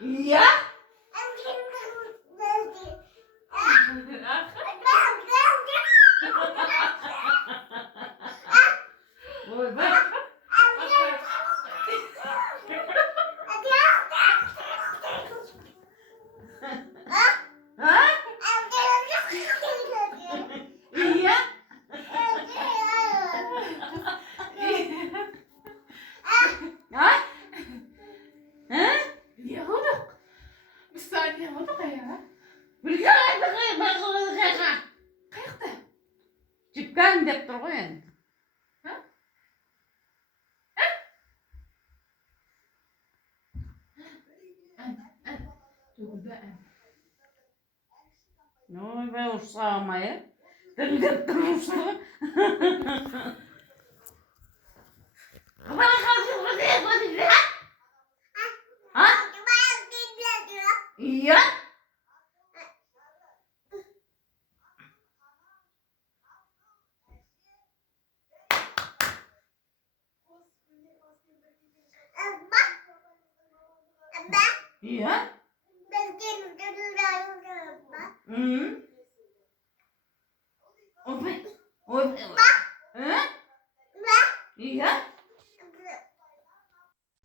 Iya. Çıkan deyip dur koyun. Ne oluyor be uşağımayı? Dırgıt durmuştu. Bana kalsın bu diye koyduk ya. Ha? İyi. Iya. Oy.